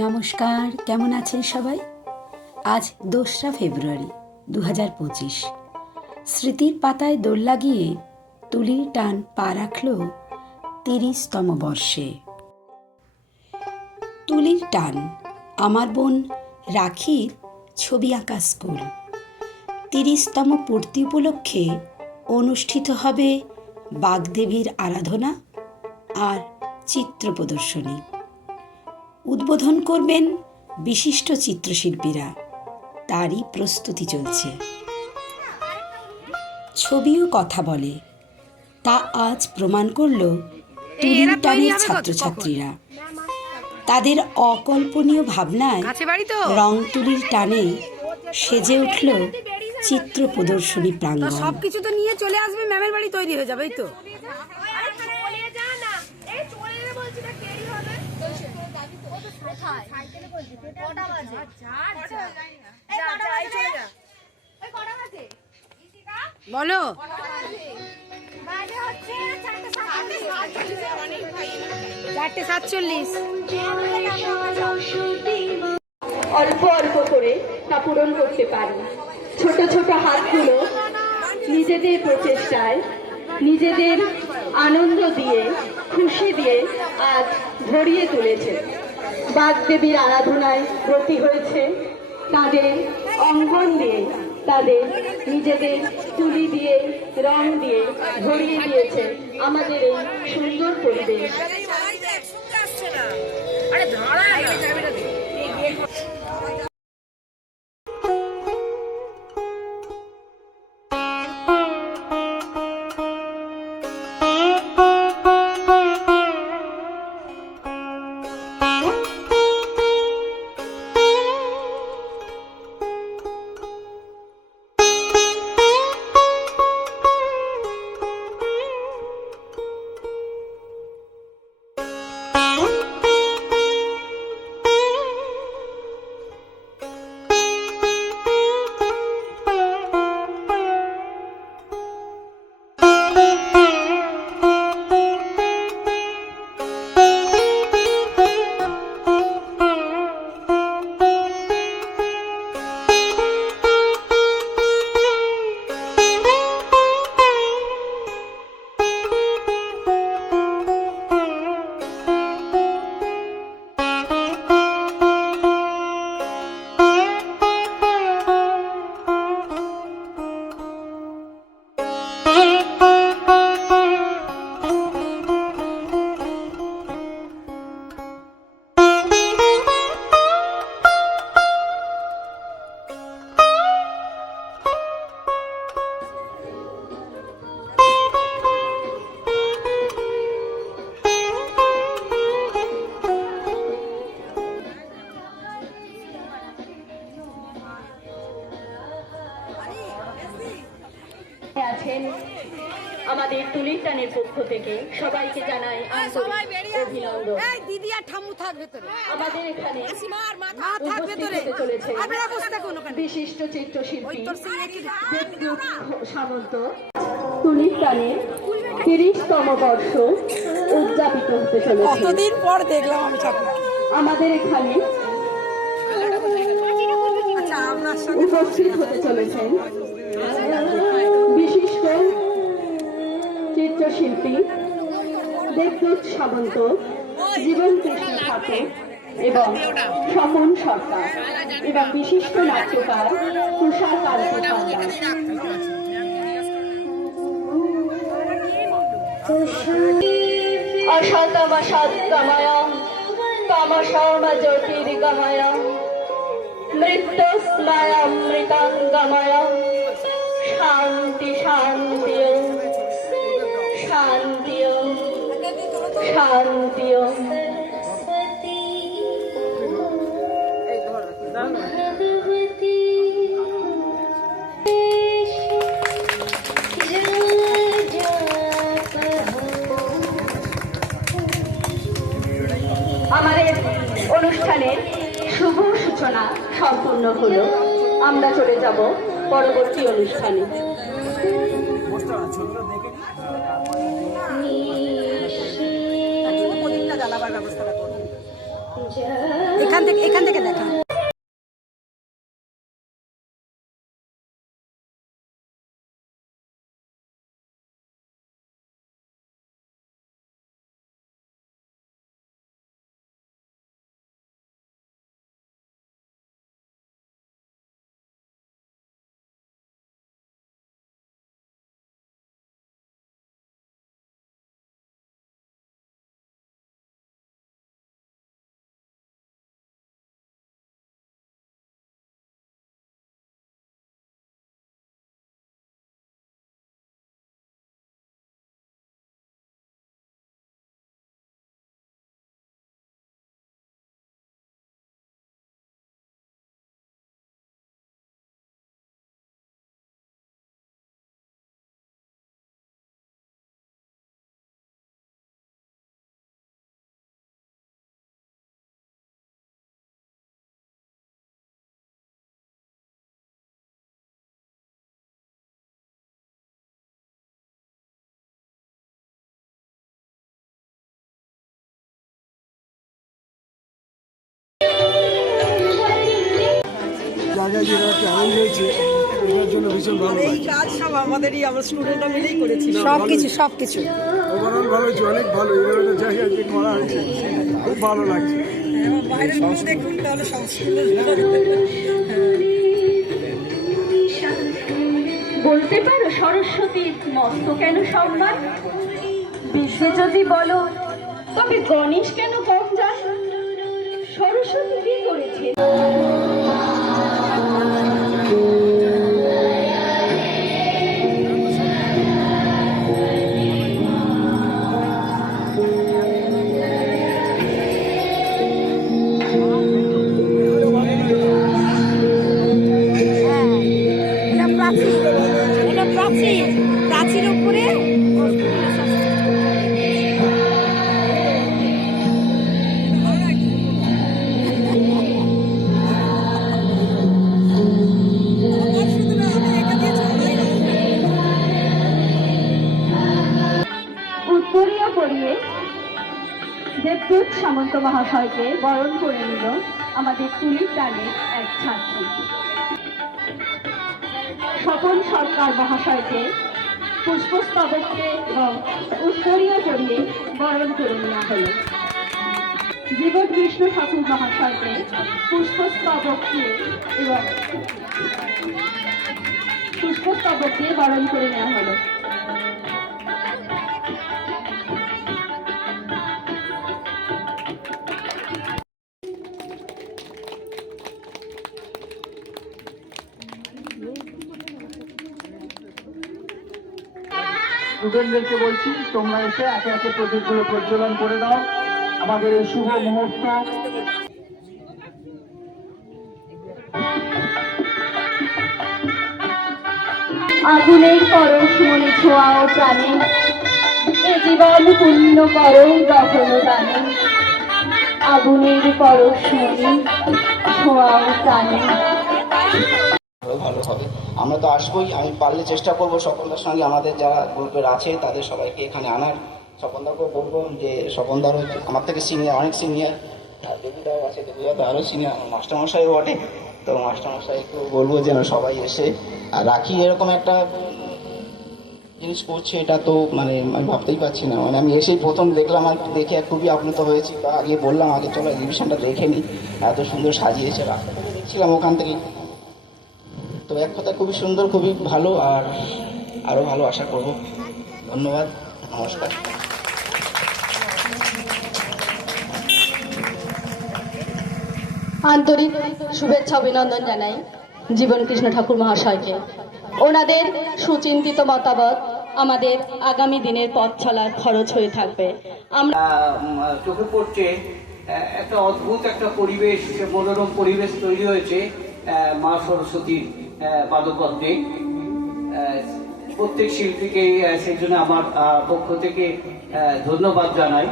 নমস্কার, কেমন আছেন সবাই? আজ 2রা ফেব্রুয়ারি 2025। স্মৃতির পাতায় দোল লাগিয়ে তুলির টান পা রাখল 30তম বর্ষে। তুলির টান আমার বোন রাখির ছবি আঁকা স্কুল। 30তম পূর্তি উপলক্ষে অনুষ্ঠিত হবে বাগদেবীর আরাধনা আর চিত্র প্রদর্শনী। উদ্বোধন করবেন বিশিষ্ট চিত্রশিল্পীরা, তারই প্রস্তুতি চলছে। ছবিও কথা বলে, তা আজ প্রমাণ করল তুলির টানের ছাত্রছাত্রীরা। তাদের অকল্পনীয় ভাবনায় রং তুলির টানে সেজে উঠল চিত্র প্রদর্শনী প্রাঙ্গণ। সবকিছু তো নিয়ে চলে আসবে, ম্যামের বাড়ি তৈরি হয়ে যাবে। এই তো বলো, 4:47। অল্প অল্প করে তা পূরণ করতে পারি। ছোট ছোট হাতগুলো নিজেদের প্রচেষ্টায়, নিজেদের আনন্দ দিয়ে, খুশি দিয়ে আজ ভরিয়ে তুলেছে। বাগদেবীর আরাধনায় ব্রতী হয়েছে, তাদের অঙ্গন দিয়ে, তাদের নিজেদের তুলি দিয়ে, রং দিয়ে ভরিয়ে দিয়েছে আমাদের এই সুন্দর পরিবেশ। আছেন আমাদের তুলির টানের পক্ষ থেকে সবাইকে জানাই অভিনন্দন। আমাদের এখানে বিশিষ্ট চিত্রশিল্পী দেবদূত সামন্ত তুলির টানের 30তম বর্ষ উদযাপিত হতে চলেছে। কতদিন পর দেখলাম আমি আমাদের এখানে উপস্থিত হতে চলেছেন বিশিষ্ট চিত্রশিল্পী দেবদূত সামন্ত, জীবন কৃষ্ণ ঠাকুর এবং স্বপন সরকার এবং বিশিষ্ট নাট্যকার তুষার কান্তি পান্ডা। অসতমসদ্গময় তমসৌম জ্যোতির্গময় মৃত্যুস্ময়মৃতঙ্গময় শান্তি শান্তি শান্তি শান্তি। আমাদের অনুষ্ঠানের শুভ সূচনা সম্পূর্ণ হলো। আমরা চলে যাব পরবর্তী অনুষ্ঠানে। জ্বালাবার ব্যবস্থাটা করুন। এখান থেকে দেখা। জায়গায় যেটা একটা আনন্দ হয়েছে এটার জন্য ভীষণ ভালো এই লাগছে। কাজ সব আমাদেরই, আমরা স্টুডেন্টরা মিলেই করেছি। সবকিছু ওভারঅল ভালো হয়েছে, অনেক ভালো। এবার একটা জায়গায় যে করা হয়েছে খুব ভালো লাগছে। এবার বাইরের লোক দেখুন তাহলে সব স্টুডেন্ট বলতে পারো সরস্বতীর মস্ত কেন সম্মান? বিদ্যে যদি বলো তবে গণেশ কেন কম যায়? সরস্বতী কি করেছে? প্রাচীর উপরে উত্তরীয় পরিয়ে দেবদূত সামন্ত মহাশয়কে বরণ করে নিল আমাদের তুলির টানের এক ছাত্রী। স্বপন সরকার মহাশয়কে পুষ্পস্তবককে এবং উত্তরীয় পরিয়ে বরণ করে নেওয়া হল। জীবন কৃষ্ণ ঠাকুর মহাশয়কে পুষ্পস্তবক দিয়ে এবং পুষ্পস্তবক দিয়ে বরণ করে নেওয়া হলো। স্টুডেন্টদেরকে বলছি, তোমরা এসে একে একে প্রদীপগুলো প্রজ্বলন করে দাও। আমাদের এই শুভ মুহূর্ত আগুনের পরশ মনে ছোঁয়াও প্রাণে, এ জীবন পূর্ণ করো গহন দানে। আগুনের পরশ মনে ছোঁয়াও প্রাণে। ভালো হবে। আমরা তো আসবোই, আমি পারলে চেষ্টা করবো স্বপনদার সঙ্গে আমাদের যারা গ্রুপের আছে তাদের সবাইকে এখানে আনার। স্বপনদাকেও বলবো যে স্বপনদারও আমার থেকে সিনিয়র, অনেক সিনিয়র, আর দেবীদাও আছে, দেবীদা তো আরও সিনিয়র, মাস্টারমশাইও বটে। তো মাস্টারমশাইকে বলবো যেন সবাই এসে আর রাখি এরকম একটা জিনিস করছে, এটা তো মানে আমি ভাবতেই পারছি না। মানে আমি এসেই প্রথম দেখলাম, আর দেখে খুবই আপ্লুত হয়েছি। বা আগে বললাম আগে চলো এক্সিবিশনটা দেখে নিই, এত সুন্দর সাজিয়েছে। রাস্তা থেকে দেখছিলাম ওখান থেকেই। তো এক কথা খুবই সুন্দর, খুবই ভালো, আর আরও ভালো আশা করব। ধন্যবাদ, নমস্কার। আন্তরিক শুভেচ্ছা অভিনন্দন জানাই জীবন কৃষ্ণ ঠাকুর মহাশয়কে। ওনাদের সুচিন্তিত মতামত আমাদের আগামী দিনের পথ চলার খরচ হয়ে থাকবে। আমরা চোখে পড়ছে একটা অদ্ভুত একটা পরিবেশ, মনোরম পরিবেশ তৈরি হয়েছে মা সরস্বতীর পাদপদ্মে। প্রত্যেক শিল্পীকে সেই জন্য আমার পক্ষ থেকে ধন্যবাদ জানাই।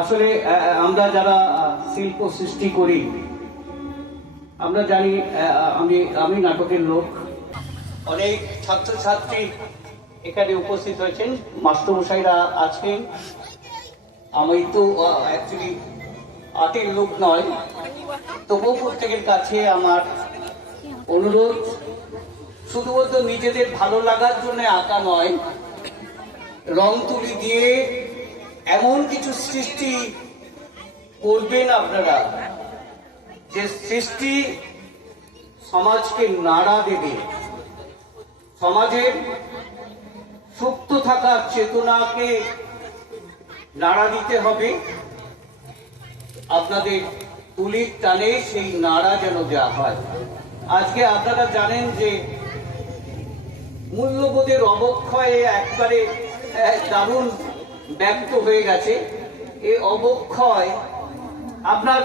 আসলে আমরা যারা শিল্প সৃষ্টি করি, আমরা জানি, আমি নাটকের লোক, অনেক ছাত্রছাত্রী এখানে উপস্থিত হয়েছেন, মাস্টারমশাইরা আছেন। আমি তো অ্যাকচুয়ালি আর্টের লোক নয়, তবুও প্রত্যেকের কাছে আমার অনুরোধ, শুধুমাত্র নিজেদের ভালো লাগার জন্য আঁকা নয়, রং তুলি দিয়ে এমন কিছু সৃষ্টি করবেন আপনারা যে সৃষ্টি সমাজকে নাড়া দেবে, সমাজের সুপ্ত থাকা চেতনাকে নাড়া দিতে হবে। আপনাদের তুলির টানে সেই নাড়া যেন দেওয়া হয়। আজকে আপনারা জানেন যে মূল্যবোধের অবক্ষয়ে একবারে দারুণ ব্যক্ত হয়ে গেছে। এই অবক্ষয় আপনার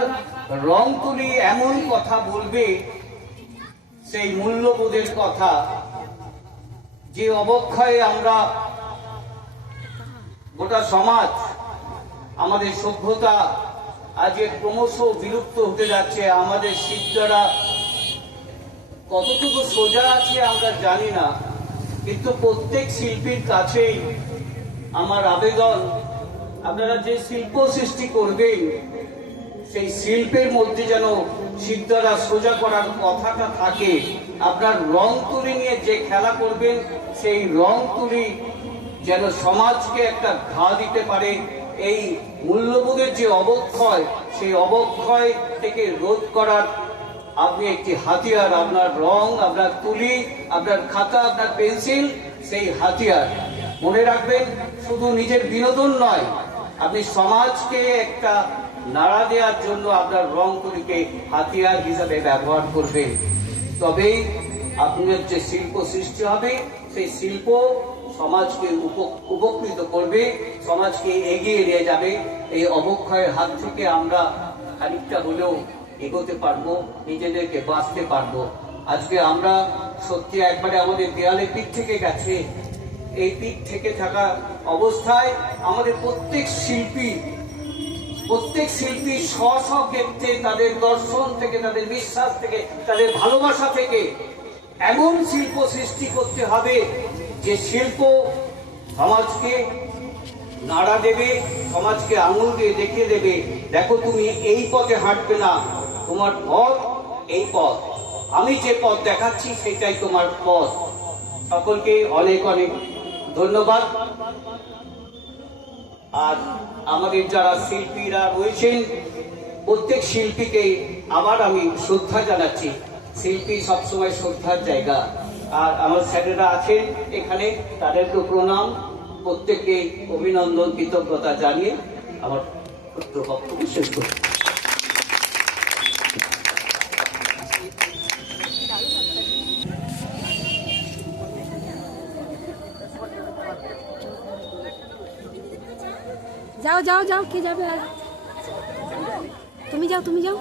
রং তুলি এমন কথা বলবে, সেই মূল্যবোধের কথা, যে অবক্ষয়ে আমরা গোটা সমাজ, আমাদের সভ্যতা আজকে ক্রমশ বিলুপ্ত হতে যাচ্ছে। আমাদের শিল্পীরা কতটুকু সোজা আছে আমরা জানি না, কিন্তু প্রত্যেক শিল্পীর কাছেই আমার আবেদন, আপনারা যে শিল্প সৃষ্টি করবেন সেই শিল্পের মধ্যে যেন শিল্পীরা সোজা করার কথাটা থাকে। আপনার রং তুলি নিয়ে যে খেলা করবেন সেই রং তুলি যেন সমাজকে একটা ঘা দিতে পারে। এই মূল্যবোধের যে অবক্ষয়, সেই অবক্ষয় থেকে রোধ করার আপনি একটি হাতিয়ার, আপনার রং, আপনার তুলি, আপনার খাতা, আপনার পেন্সিল, সেই হাতিয়ার। মনে রাখবেন, শুধু নিজের বিনোদন নয়, আপনি সমাজকে একটা নাড়া দেওয়ার জন্য আপনার রং তুলিকে হাতিয়ার হিসাবে ব্যবহার করবেন। তবেই আপনার যে শিল্প সৃষ্টি হবে, সেই শিল্প সমাজকে উপকৃত করবে, সমাজকে এগিয়ে নিয়ে যাবে। এই অবক্ষয়ের হাত থেকে আমরা খানিকটা হলেও এগোতে পারবো, নিজেদেরকে বাঁচতে পারবো। আজকে আমরা সত্যি একবারে আমাদের দেয়ালে পিঠ থেকে গেছে। এই পিঠ থেকে থাকা অবস্থায় আমাদের প্রত্যেক শিল্পী স্ব স্ব ক্ষেত্রে তাদের দর্শন থেকে, তাদের বিশ্বাস থেকে, তাদের ভালোবাসা থেকে এমন শিল্প সৃষ্টি করতে হবে যে শিল্প সমাজকে নাড়া দেবে, সমাজকে আঙুল দিয়ে দেখিয়ে দেবে, দেখো তুমি এই পথে হাঁটবে না, তোমার পথ এই পথ, আমি যে পথ দেখাচ্ছি সেটাই তোমার পথ। সকলকে অনেক অনেক ধন্যবাদ। আর আমাদের যারা শিল্পীরা রয়েছেন, প্রত্যেক শিল্পীকে আবার আমি শ্রদ্ধা জানাচ্ছি। শিল্পী সবসময় শ্রদ্ধার জায়গা। আর আমার স্যারেরা আছেন এখানে, তাদেরকে প্রণাম, প্রত্যেককে অভিনন্দন, কৃতজ্ঞতা জানিয়ে আমার ক্ষুদ্র বক্তব্য শেষ করছি। যাও যাও যাও, কে যাবে আর? তুমি যাও, তুমি যাও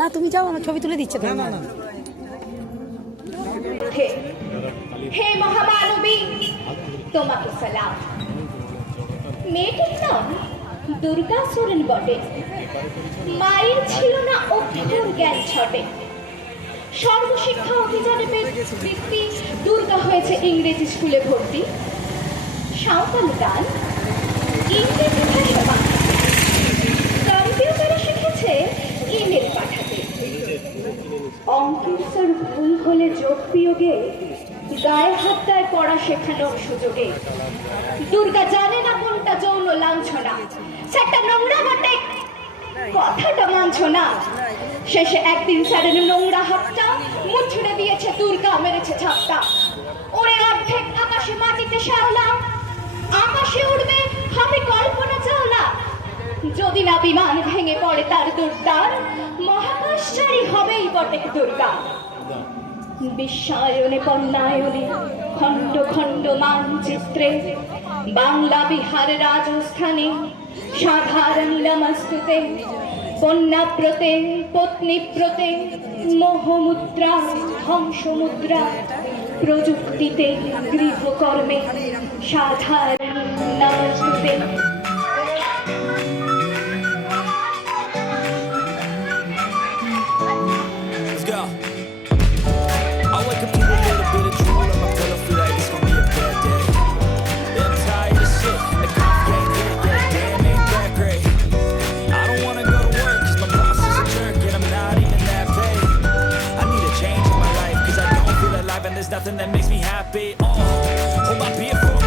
না, তুমি যাও, আমার ছবি তুলে দিচ্ছে। না না না, হে মহামানবী, তোমাকে সালাম। মেয়েটির নাম দুর্গা সোরেন বটে। মায়ের ছিল না অক্ষর জ্ঞান ছটে। সর্বশিক্ষা অভিযানে বৃত্তি দুর্গা হয়েছে ইংরেজি স্কুলে ভর্তি। সাঁওতালি গান, ইংরেজি ভাষা পাঠাতে, কম্পিউটারে শিখেছে ইমেল পাঠাতে। অঙ্কের স্যার ভুল হলে যোগ বিয়োগে গায়ে হাত দেয় পড়া শেখানোর সুযোগে। দুর্গা জানে না কোনটা যৌন লাঞ্ছনা, সেটা নোংরা বটে, কথাটা মানছ না। শেষে একদিন স্যারের নোংরা হাতটা মুছড়ে দিয়েছে দুর্গা, মেরেছে ঝাপটা। ওরে অর্ধেক আকাশে মাটিতে শ্যাওলা, আকাশে উড়বে হবে কল্পনা চাওলা। যদি না বিমান ভেঙে পড়ে তার দুর্দার, মহাকাশচারী হবেই বটে দুর্গা। বিশ্বায়নে পণ্যায়নে খণ্ড খণ্ড মানচিত্রে, বাংলা বিহার রাজস্থানে সাধারণ নমস্তুতে। কন্যাব্রতে পত্নীব্রতে মোহমুদ্রা ধ্বংসমুদ্রা, প্রযুক্তিতে গৃহকর্মে সাধারণ নমস্তুতে। I don't wanna go there's nothing that makes me happy. Hold my beer for